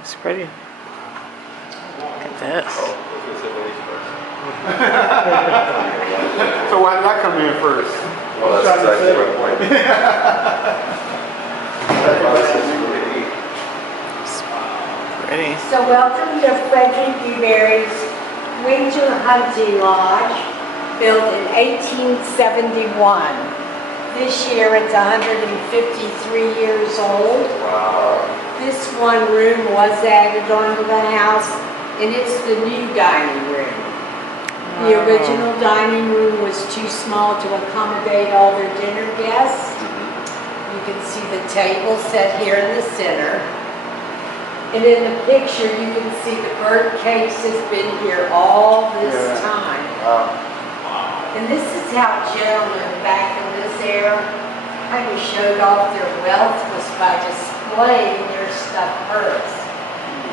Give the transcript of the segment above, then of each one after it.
That's pretty. Look at this. So why did I come in first? Well, that's exactly my point. Pretty. So welcome to Frederick DeBary's Winter Hunting Lodge, built in 1871. This year it's 153 years old. Wow. This one room was added onto the house, and it's the new dining room. The original dining room was too small to accommodate all their dinner guests. You can see the table set here in the center. And in the picture, you can see the bird cage has been here all this time. Wow. And this is how gentlemen back in this era kind of showed off their wealth, was by displaying their stuffed birds.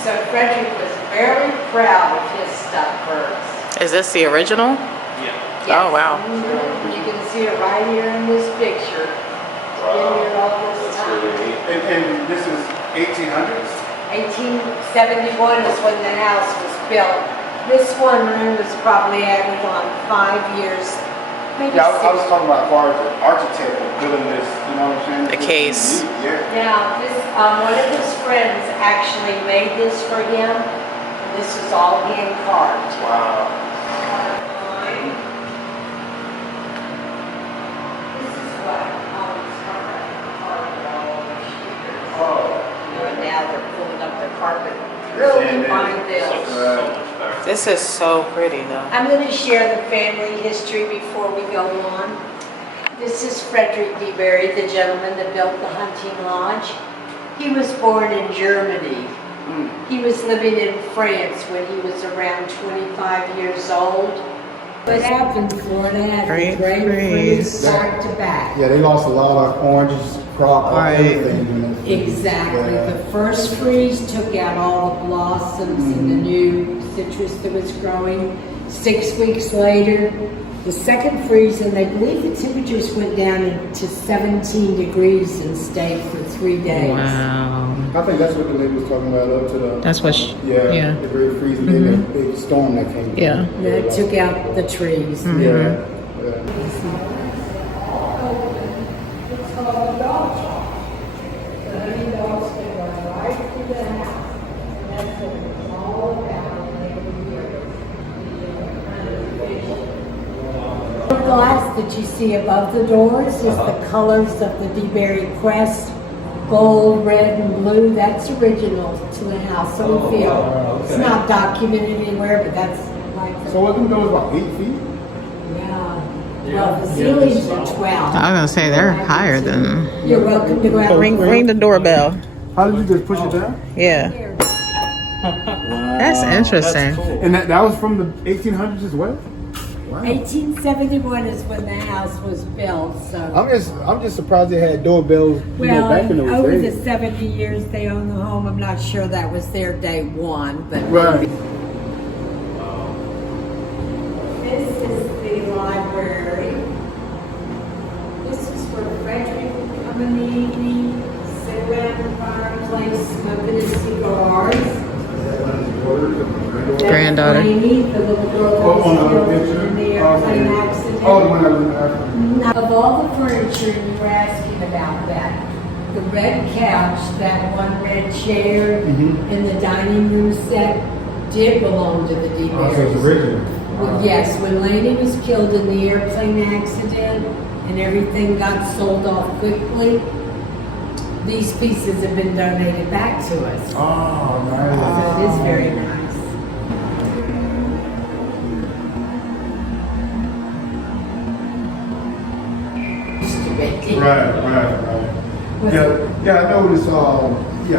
So Frederick was very proud of his stuffed birds. Is this the original? Yes. Oh, wow. You can see it right here in this picture. It's been here all this time. And this is 1800s? 1871 is when the house was built. This one room was probably added on 5 years, maybe Yeah, I 6. was talking about as far as the architect of building this, you know what I'm saying? The case. Yeah. Now, this, one of his friends actually made this for him, and this is all hand carved. Wow. This is what always carved all over here. Oh. And now they're pulling up the carpet. Really find this. This is so pretty, though. I'm going to share the family history before we go on. This is Frederick DeBary, the gentleman that built the hunting lodge. He was born in Germany. He was living in France when he was around 25 years old. What happened, Florida had Great grapefruits back to back. Yeah, they lost a lot of oranges, crop, everything. Exactly. The first freeze took out all the blossoms and the new citrus that was growing. 6 weeks later, the second freeze, and I believe the temperatures went down to 17 degrees and stayed for 3 days. Wow. I think that's what the lady was talking about, up to the... That's what yeah. The great freeze and then that big storm that came. Yeah. That took out the trees. Yeah. It's called a dog shop. The honey dogs that run right through the house. And that's what it's all about. The glass that you see above the doors is the colors of the DeBary crest. Gold, red, and blue. That's original to the house. So we feel it's not documented anywhere, but that's like the... So wasn't those about 8 feet? Yeah. Well, the ceilings are 12. I was gonna say they're higher than. You're welcome to go out. Ring the doorbell. How did you just push it down? Yeah. Here. That's interesting. And that was from the 1800s as well? Wow. 1871 is when the house was built, so. I'm just surprised they had doorbells, Well, back in those over days. the 70 years they owned the home, I'm not sure that was their day one, but. Right. This is the library. This is where Frederick would come in the evening, sit around the fireplace, smoking his cigars. Granddaughter. Amy, the little girl that was killed in the airplane accident. Oh, the one that was after. Of all the furniture, you were asking about that. The red couch, that one red chair, and the dining room set did belong to the Oh, so it's DeBarys. original. Yes, when Lady was killed in the airplane accident and everything got sold off quickly, these pieces have been donated back to us. Oh, nice. So it is very nice. Right. Yeah, I noticed,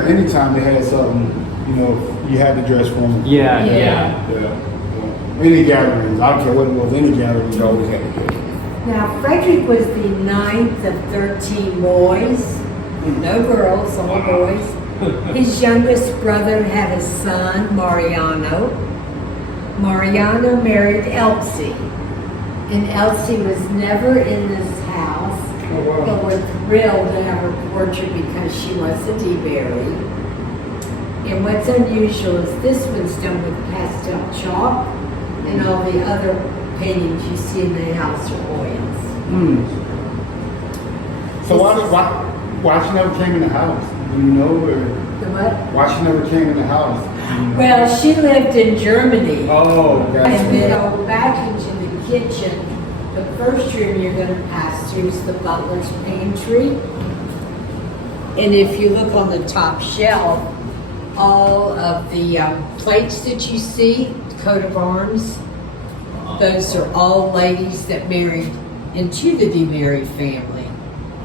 anytime they had something, you had to dress for them. Yeah. Any gatherings, I don't care what it was, any gatherings, you always had to get. Now, Frederick was the 9th of 13 boys. No girls, all boys. His youngest brother had a son, Mariano. Mariano married Elsie. And Elsie was never in this house. Oh, wow. But we're thrilled to have her portrait because she was a DeBary. And what's unusual is this one's done with pastel chalk, and all the other paintings you see in the house are oils. So why she never came in the house? Do you know, or The what? why she never came in the house? Well, she lived in Germany. Oh, And gotcha. then go back into the kitchen. The first room you're going to pass through is the Butler's pantry. And if you look on the top shelf, all of the plates that you see, coat of arms, those are all ladies that married into the DeBary family.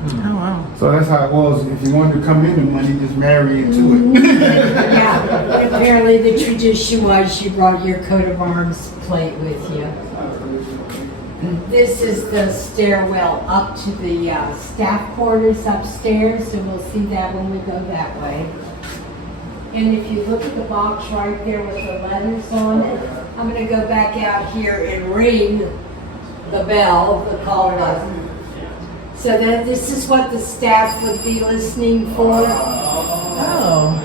Oh, wow. So that's how it was. If you wanted to come in the money, just marry into it. Yeah, and apparently the tradition was you brought your coat of arms plate with you. This is the stairwell up to the staff quarters upstairs, and we'll see that when we go that way. And if you look at the box right there with the letters on it, I'm going to go back out here and ring the bell, the caller button. So that this is what the staff would be listening for. Oh,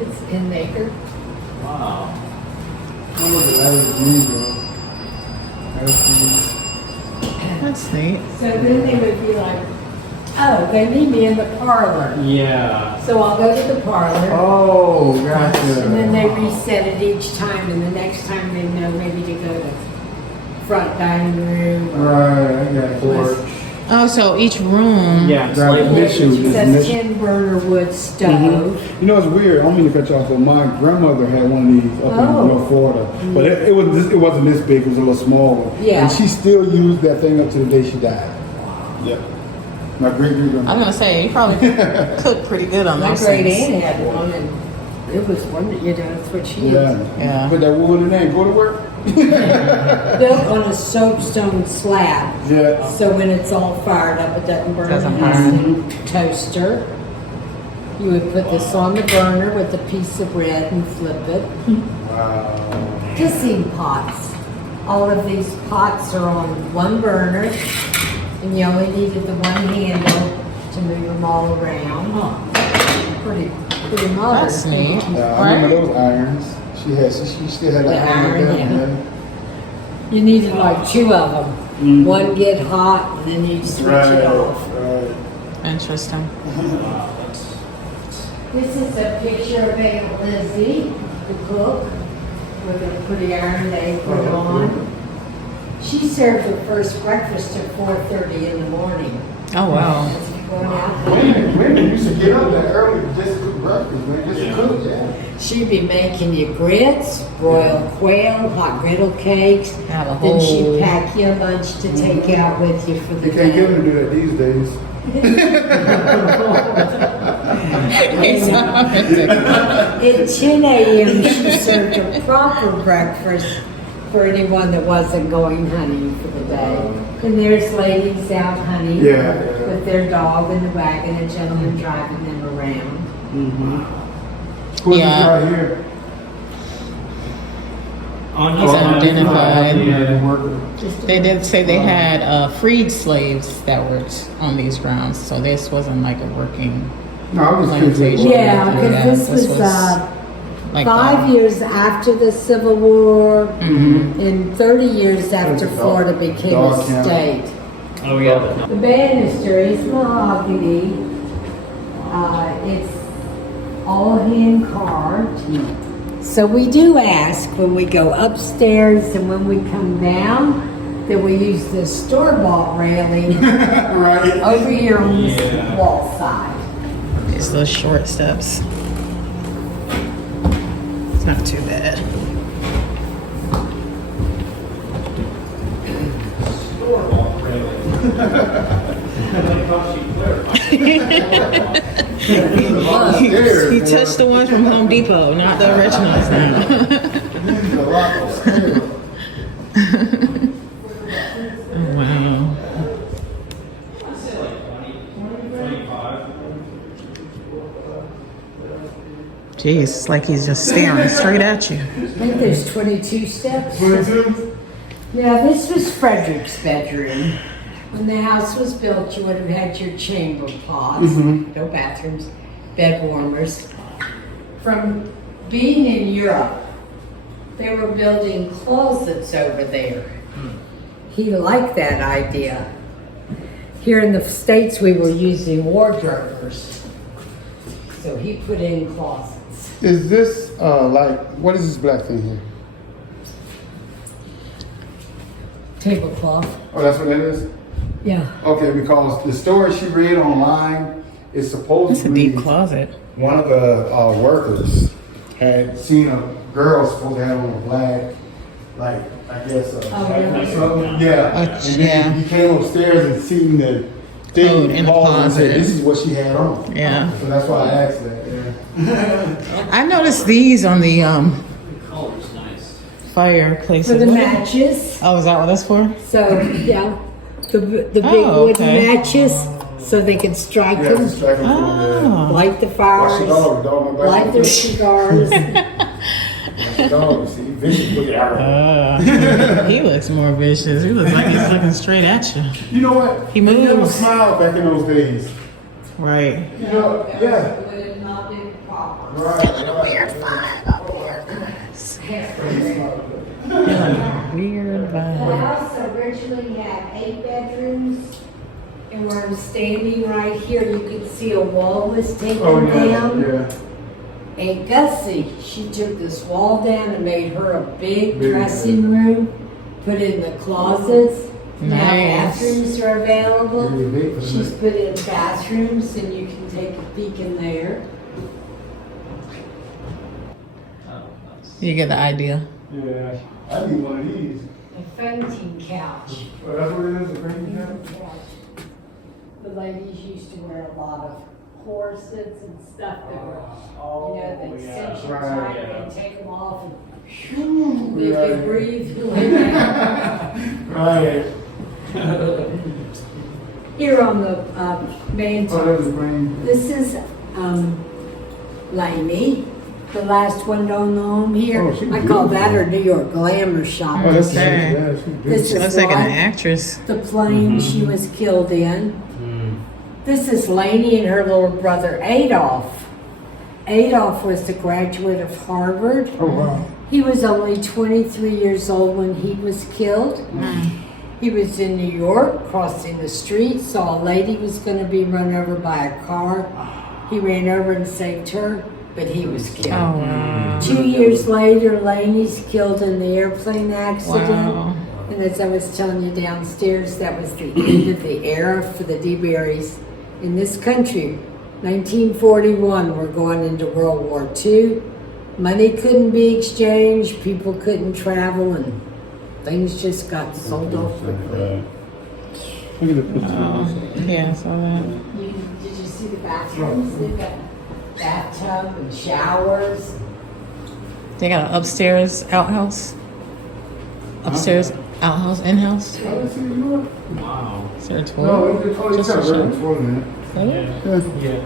It's in maker. Oh, look at that. Is green, though. that's neat. So then they would be like, oh, they need me in the parlor. Yeah. So I'll go to the parlor. Oh, gotcha. And then they reset it each time, and the next time they know maybe to go to front dining room. Or Right, I got porch. Oh, so each room. Yeah. It's Got like, an issue. It's an That's issue. 10 burner wood stove. You know, it's weird. I don't mean to cut you off, but my grandmother had one of these up Oh. in North Florida. But it wasn't this big. It was a little small one. Yeah. And she still used that thing up to the day she died. Yep. My great I'm grandmother. gonna say you probably cook pretty good on My those great things. aunt had one, and it was one that, that's what she used. Yeah. Yeah. Put that wood in there and go to work. Built on a soapstone slab. Yeah. So when it's all fired up, it doesn't burn. Doesn't It has burn. a toaster. You would put this on the burner with a piece of bread and flip it. Wow. Kissing pots. All of these pots are on one burner, and you only needed the one handle to move them all around. Pretty modern. That's neat. Yeah, I remember those irons. She still had The like iron, iron. yeah. You needed like two of them. One get hot, and then you switch it off. Right. Interesting. This is a picture of Aunt Lizzie, the cook, with a pretty iron they put on. She served her first breakfast at 4:30 in the morning. Oh, wow. Going out. Women used to get up that early just to cook breakfast, man. Just to cook, yeah. She'd be making you grits, broiled quail, hot griddle cakes. Have a Then she'd whole- pack you a lunch to take out with you for the You can't get day. them to do that these days. At 10 a.m., she served a proper breakfast for anyone that wasn't going hunting for the day. And there's ladies out hunting Yeah. with their dog in the wagon, and gentlemen driving them around. Who's Yeah. this right here? He's unidentified. Yeah, worker. They did say they had freed slaves that were on these grounds, so this wasn't like a working No, I was just kidding. Plantation. Yeah, because Yeah, this this was was like 5 years after the Civil War Mm-hmm. and 30 years after Dog- Florida became dog a county. state. oh yeah. The banister is mahogany. It's all hand carved. So we do ask when we go upstairs and when we come down that we use the store-bought railing Right. over here on this wall side. It's those short steps. It's not too bad. He touched the ones from Home Depot, not the originals now. These are a lot of scale. Oh, wow. Jeez, it's like he's just staring straight at you. I think there's 22 steps. 22? Yeah, this was Frederick's bedroom. When the house was built, you would have had your chamber pots, no bathrooms, bed warmers. from being in Europe, they were building closets over there. He liked that idea. Here in the States, we were using wardrobers. So he put in closets. Is this like, what is this black thing here? Tablecloth. Oh, that's what that is? Yeah. Okay, because the story she read online is It's a supposedly deep closet. one of the workers had seen a girl supposed to have on a black, like, I guess, yeah. something. Yeah. And then yeah. he came upstairs and seen the thing Oh, in the and said, closet. this is what she had on. Yeah. So that's why I asked that, yeah. I noticed these on the Color's nice. fireplace. For the matches. Oh, is that what that's for? So, yeah, the big Oh, wooden okay. matches so they could strike Yeah, them, it's striking from Oh. light the Watch fires, the dog my light their cigars. Watch the dog, see, vicious, look at her. He looks more vicious. He looks like he's looking straight at you. You know what? He They never moves. smiled back in those days. Right. You know, yeah. Would have not been proper. Right. Weird The vibe. house originally had 8 bedrooms, and where I'm standing right here, you can see a wall was taken Oh, yeah, down. yeah. And Gussie, she took this wall down and made her a big Big, dressing room, put in the closets. Now Nice. bathrooms are available. Really big for She's that. put in bathrooms and you can take a peek in there. Oh, nice. You get the idea. Yeah. I need one of these. A fainting couch. Oh, that's what it is, a crazy couch? The ladies used to wear a lot of corsets and stuff that were, you know, they cinch you tight and take them off and whew, they could breathe. Right. Here on the mantle. Oh, that was green. This is Lainey, the last one on the home here. Oh, she's I call that beautiful. her New York glamour shop. Oh, that's Okay. yeah, she's This beautiful. is She looks like an life. actress. The plane she was killed in. This is Lainey and her little brother Adolph. Adolph was the graduate of Harvard. Oh, wow. He was only 23 years old when he was killed. He was in New York, crossing the street, saw a lady was going to be run over by a car. He ran over and saved her, but he was killed. Oh, wow. 2 years later, Laney's killed in the airplane accident. Wow. And as I was telling you downstairs, that was the end of the era for the DeBarys in this country. 1941, we're going into World War II. Money couldn't be exchanged, people couldn't travel, and things just got sold off quickly. Look at the picture. Yeah, I saw that. Did you see the bathrooms? They've got bathtub and showers. They got an upstairs outhouse. Upstairs outhouse, in-house. Oh, that's in New York? Wow. Is there a No, toilet? it's probably Just a right shower. before that. Oh, Yeah. Yeah. Yeah.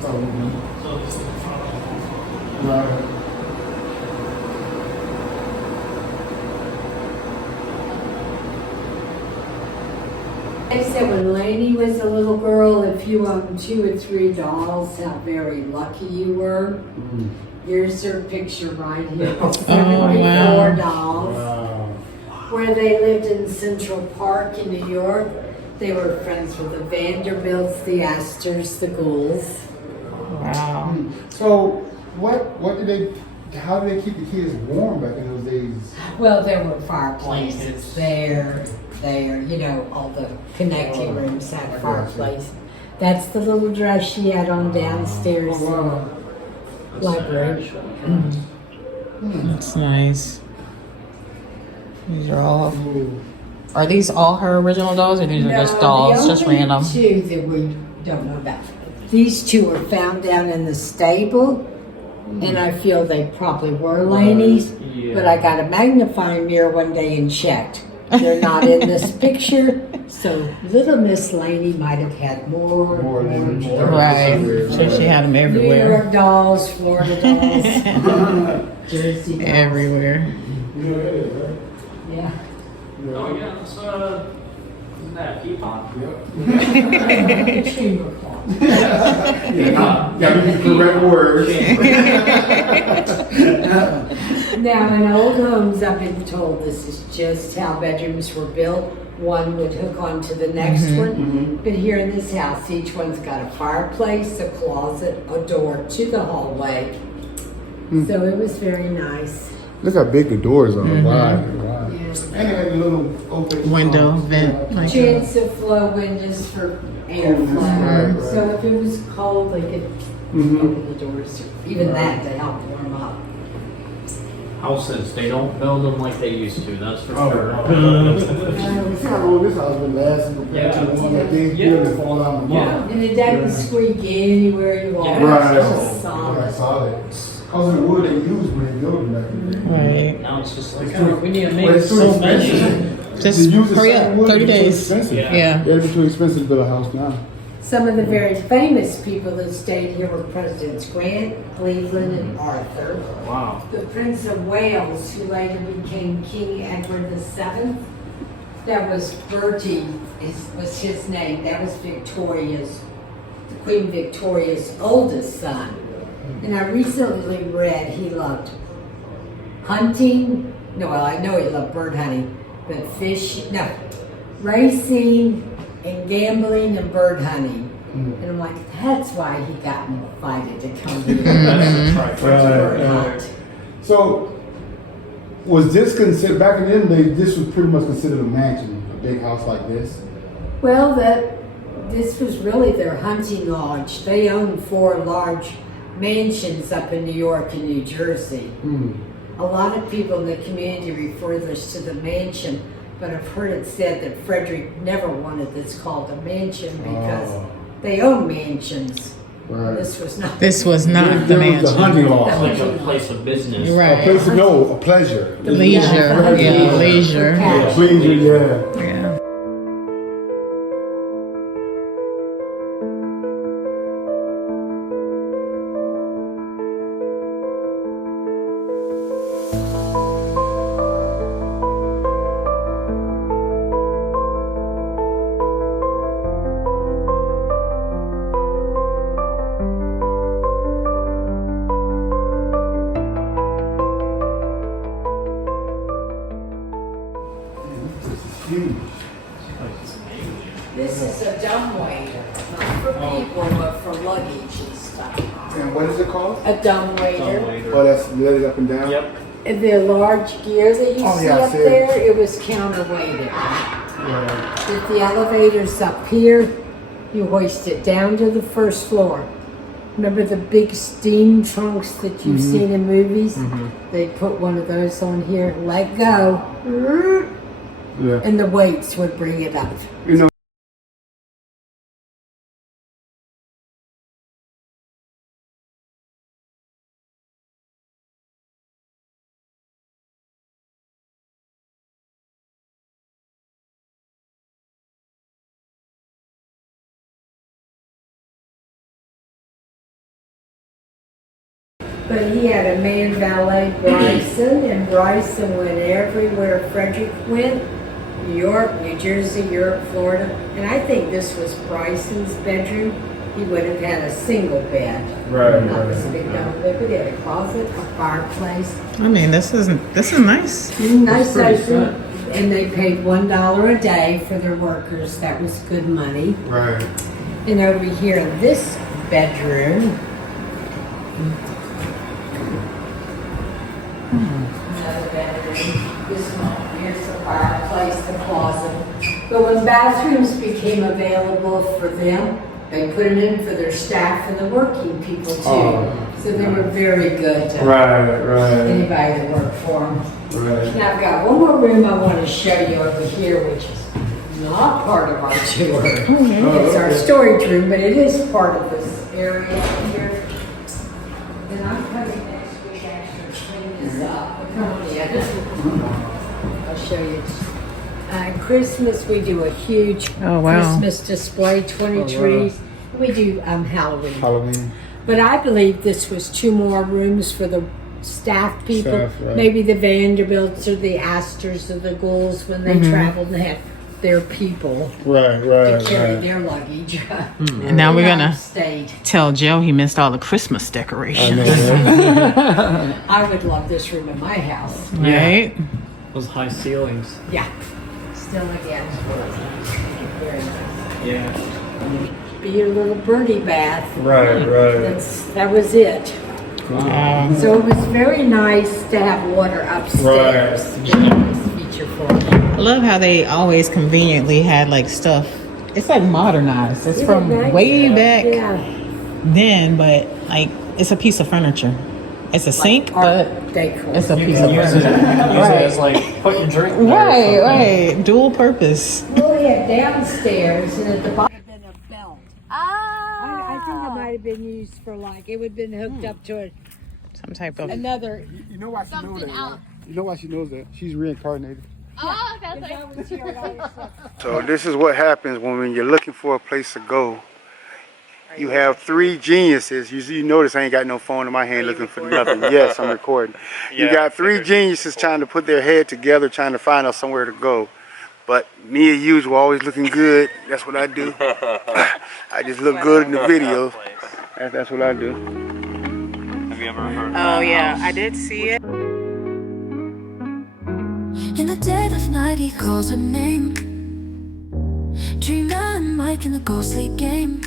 Probably. So this is the front of it. Right. They said when Lainey was a little girl, if you owned 2 or 3 dolls, how very lucky you were. Here's her picture right here. 74 dolls. Wow. Where they lived in Central Park in New York. They were friends with the Vanderbilts, the Astors, the Goulds. wow. So, what did they? How did they keep the kids warm back in those days? Well, there were fireplaces there, you know, all the connecting rooms had a fireplace. That's the little dress she had on downstairs in the library. That's nice. These are all. Are these all her original dolls, or these are just dolls, just random? The only 2 that we don't know about. These 2 were found down in the stable, and I feel they probably were Laney's, but I got a magnifying mirror one day and checked. They're not in this picture, so little Miss Laney might have had more. Right. So she had them New everywhere. York dolls, Florida dolls, Jersey dolls. Everywhere. Yeah. Oh yeah, let's Yeah, keep on. Chamber pot. Yeah, gotta use the correct words. Now, in old homes, I've been told this is just how bedrooms were built. One would hook onto the next one. But here in this house, each one's got a fireplace, a closet, a door to the hallway. So it was very nice. Look how big the doors are. Wide. Yeah. And they had a little open Window, vent. Like Chance of flow windows for airflow. Right. So if it was cold, they could open the doors. Even that to help warm up. Houses, they don't build them like they used to, that's for Oh, sure. See how old this house been lasting compared to the one that did here that fall down the Yeah. mall. And it doesn't squeak anywhere you are. Right. It's just solid. I saw that. Cause of the wood they used when they built them back then. Right. Now it's just like, It's too- we need to Well, make it's too so many. expensive. Just To use the hurry same up, wood 30 is too days. expensive. Yeah. Yeah. It'd be too expensive to build a house now. Some of the very famous people that stayed here were Presidents Grant, Cleveland, and Arthur. Wow. The Prince of Wales, who later became King Edward VII, that was Bertie, was his name. That was Queen Victoria's oldest son. And I recently read he loved hunting. No, well, I know he loved bird hunting, but racing and gambling and bird hunting. And I'm like, that's why he got invited to come here. That's To right. bird hunt. So, was this considered, back in the day, this was pretty much considered a mansion, a big house like this? Well, this was really their hunting lodge. They owned 4 large mansions up in New York and New Jersey. A lot of people in the community refer this to the mansion, but I've heard it said that Frederick never wanted this called a mansion because they own mansions. Right. This was not. This was not the There was mansion. the hunting lodge. It's like a place of business. A Right. place, no, a pleasure. Leisure. Yeah, leisure. Yeah. Leisure, yeah. Yeah. Huge. This is a dumbwaiter, not for people, but for luggage and stuff. And what is it called? A dumbwaiter. Oh, that's let it up and down? Yep. And the large gear that you Oh, see yeah, I up see it. there, it was counterweighted. Right. If the elevator's up here, you hoist it down to the first floor. Remember the big steam trunks that you've seen in movies? They put one of those on here, let go, Yeah. and the weights would bring it up. You know, But he had a man valet, Bryson, and Bryson went everywhere Frederick went. New York, New Jersey, Europe, Florida. And I think this was Bryson's bedroom. He would have had a single bed. Right, Not this right. big double bed, but he had a closet, a fireplace. I mean, this is nice. Nice pretty size room. And they paid $1 a day for their workers. That was good money. right. And over here in this bedroom, another bedroom, this one, here's the fireplace, the closet. But when bathrooms became available for them, they put it in for their staff and the working people too. Oh. So they were very good to Right. anybody that worked for them. Right. Now I've got one more room I want to show you over here, which is not part of our tour. It's our storage room, but it is part of this area here. And I'm coming next week actually to clean this up. Come on in. I'll show you. Christmas, we do a huge Oh, wow. Christmas display, 20 trees. We do Halloween. Halloween. But I believe this was 2 more rooms for the staff people. Staff, right. Maybe the Vanderbilts or the Astors or the Ghouls when they traveled and had their people Right, to right, carry right. their luggage. And now we're gonna Stayed. tell Joe he missed all the Christmas I decorations. know that. I would love this room in my house. Right? Those high ceilings. Yeah. Still again. Very nice. Yeah. Be your little birdie bath. Right, right. That was it. So it was very nice to have water upstairs. Very nice feature for me. I love how they always conveniently had like stuff. It's like modernized. It's Isn't from it nice? way back Yeah. then, but like it's a piece of furniture. It's a sink, but Art decor. it's a You piece can of use it, furniture. use it as like put your drink there or Right, something. right. Dual purpose. Well, we had downstairs and at the bottom had been a belt. Ah. I think it might have been used for like, it would have been hooked up to Some type of another. You know why she knows Something that? else. You know why she knows that? She's reincarnated. Oh, that's If like. I was here, I would have So this is what happens when you're looking for a place to go. You have three geniuses. You notice I ain't got no phone in my hand looking for nothing. Yes, I'm recording. You got three geniuses trying to put their head together, trying to find out somewhere to go. But me and you were always looking good. That's what I do. I just look good in the videos. That's what I do. Have you ever heard of Oh yeah, I did see it. In the dead of night he calls her name. Drena and Mike in the ghostly game.